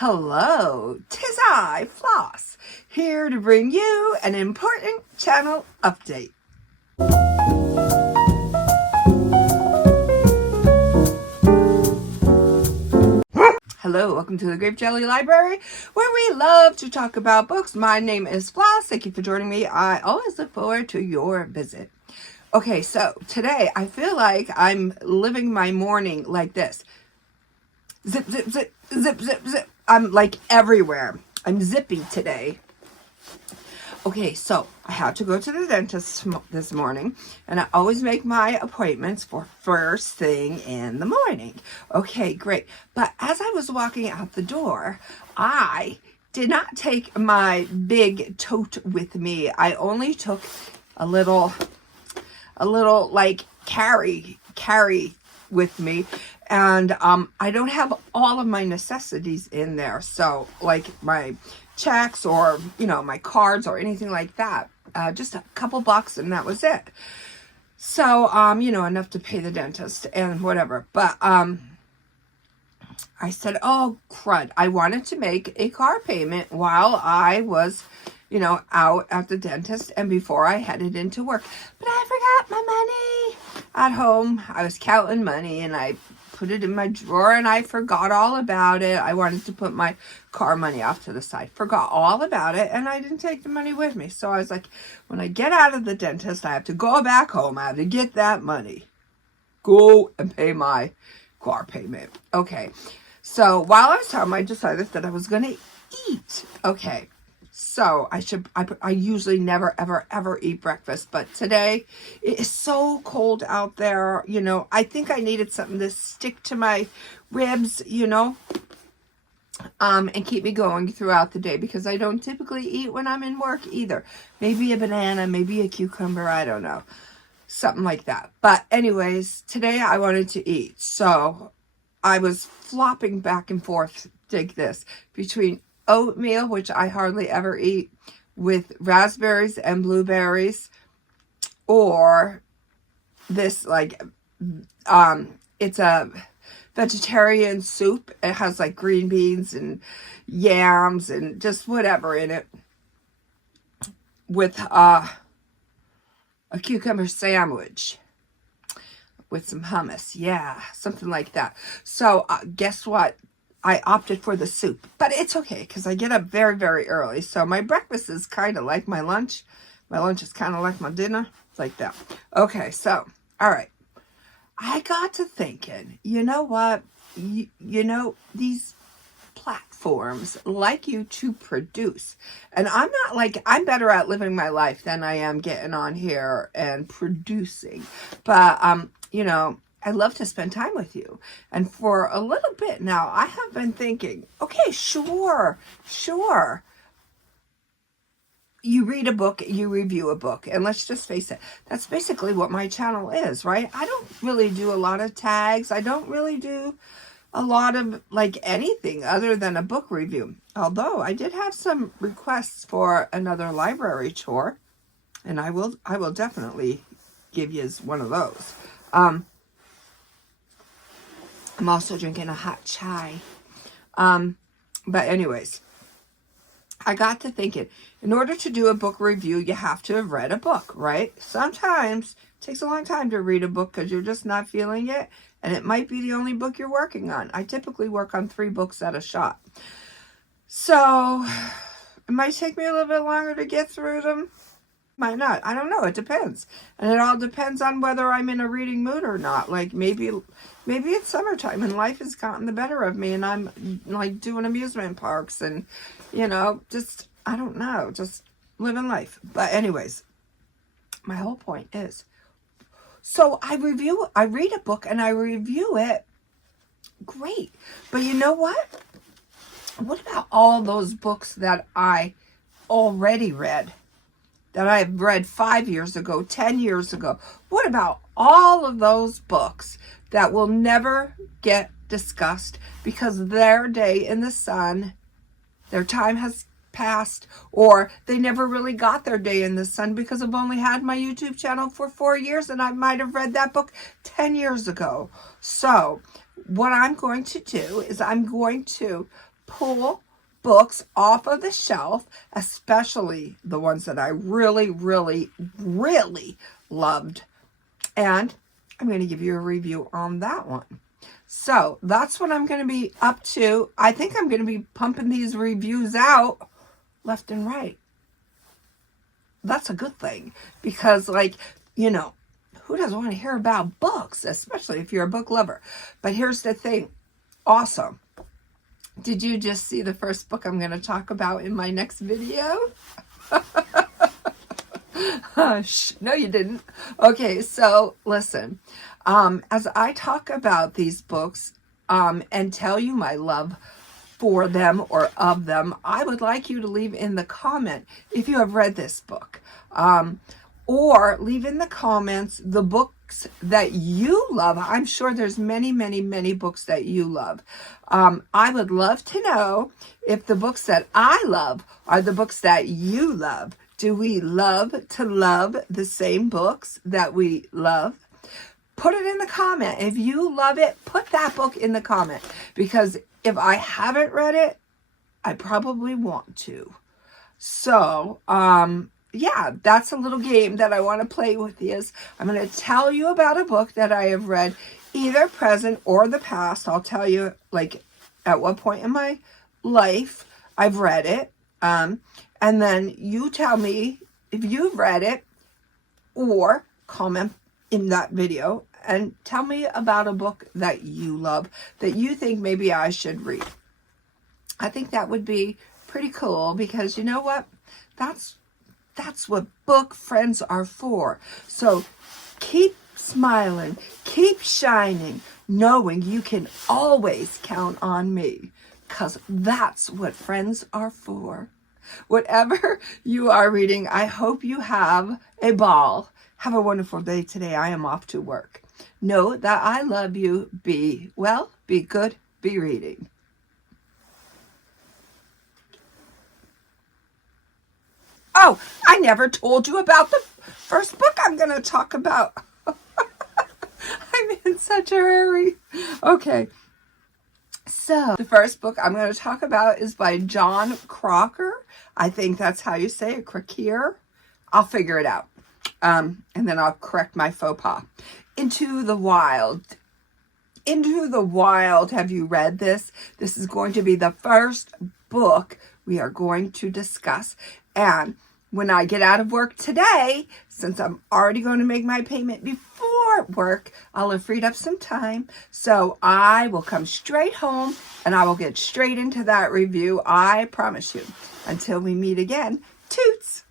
Hello, 'tis I, Floss, here to bring you an important channel update. Hello, welcome to the Grape Jelly Library, where we love to talk about books. My name is Floss. Thank you for joining me. I always look forward to your visit. Okay, so today I feel like I'm living my morning like this. Zip, zip, zip, zip, zip, zip. I'm like everywhere. I'm zippy today. Okay, so I had to go to the dentist this morning, and I always make my appointments for first thing in the morning. Okay, great. But as I was walking out the door, I did not take my big tote with me. I only took a little like carry with me, and I don't have all of my necessities in there, so like my checks or my cards or anything like that, just a couple bucks, and that was it. So enough to pay the dentist and whatever. But I said, oh crud, I wanted to make a car payment while I was out at the dentist and before I headed into work. But I forgot my money at home. I was counting money and I put it in my drawer and I forgot all about it. I wanted to put my car money off to the side. Forgot all about it, and I didn't take the money with me. So I was like, when I get out of the dentist, I have to go back home. I have to get that money. Go and pay my car payment. Okay. So while I was home, I decided that I was going to eat. Okay. So I usually never, ever eat breakfast. But today it is so cold out there. I think I needed something to stick to my ribs, and keep me going throughout the day, because I don't typically eat when I'm in work either. Maybe a banana, maybe a cucumber, I don't know. Something like that. But anyways, today I wanted to eat. So I was flopping back and forth, dig this, between oatmeal, which I hardly ever eat, with raspberries and blueberries, or this it's a vegetarian soup. It has like green beans and yams and just whatever in it, with a cucumber sandwich with some hummus. Yeah, something like that. So guess what? I opted for the soup, but it's okay because I get up very, very early. So my breakfast is kind of like my lunch. My lunch is kind of like my dinner. It's like that. Okay, so, all right. I got to thinking, you know what? These platforms like you to produce. And I'm not like, I'm better at living my life than I am getting on here and producing. But, I love to spend time with you. And for a little bit now, I have been thinking, okay, sure. You read a book, you review a book. And let's just face it, that's basically what my channel is, right? I don't really do a lot of tags. I don't really do a lot of like anything other than a book review. Although I did have some requests for another library tour, and I will definitely give you one of those. I'm also drinking a hot chai. But anyways, I got to thinking, in order to do a book review, you have to have read a book, right? Sometimes it takes a long time to read a book because you're just not feeling it, and it might be the only book you're working on. I typically work on 3 books at a shot. So it might take me a little bit longer to get through them. Might not. I don't know. It depends. And it all depends on whether I'm in a reading mood or not. Like maybe it's summertime and life has gotten the better of me and I'm like doing amusement parks and, just, I don't know, just living life. But anyways, my whole point is, so I read a book and I review it. Great. But you know what? What about all those books that I already read? That I've read 5 years ago, 10 years ago. What about all of those books that will never get discussed because their day in the sun, their time has passed, or they never really got their day in the sun because I've only had my YouTube channel for 4 years and I might have read that book 10 years ago. So what I'm going to do is I'm going to pull books off of the shelf, especially the ones that I really, really, really loved. And I'm going to give you a review on that one. So that's what I'm going to be up to. I think I'm going to be pumping these reviews out left and right. That's a good thing because, like, you know, who doesn't want to hear about books, especially if you're a book lover? But here's the thing. Also, did you just see the first book I'm going to talk about in my next video? No, you didn't. Okay, so listen. As I talk about these books and tell you my love for them or of them, I would like you to leave in the comment if you have read this book. Or leave in the comments the books that you love. I'm sure there's many, many, many books that you love. I would love to know if the books that I love are the books that you love. Do we love to love the same books that we love? Put it in the comment. If you love it, put that book in the comment. Because if I haven't read it, I probably want to. So, yeah, that's a little game that I want to play with you. I'm going to tell you about a book that I have read, either present or the past. I'll tell you, like, at what point in my life I've read it. And then you tell me if you've read it, or comment in that video and tell me about a book that you love, that you think maybe I should read. I think that would be pretty cool because you know what? That's what book friends are for. So keep smiling, keep shining, knowing you can always count on me, because that's what friends are for. Whatever you are reading, I hope you have a ball. Have a wonderful day today. I am off to work. Know that I love you. Be well, be good, be reading. Oh, I never told you about the first book I'm going to talk about. I'm in such a hurry. Okay. So, the first book I'm going to talk about is by John Crocker. I think that's how you say it, Crocker. I'll figure it out. And then I'll correct my faux pas. Into the Wild. Into the Wild. Have you read this? This is going to be the first book we are going to discuss. And when I get out of work today, since I'm already going to make my payment before work, I'll have freed up some time. So I will come straight home and I will get straight into that review. I promise you. Until we meet again, toots!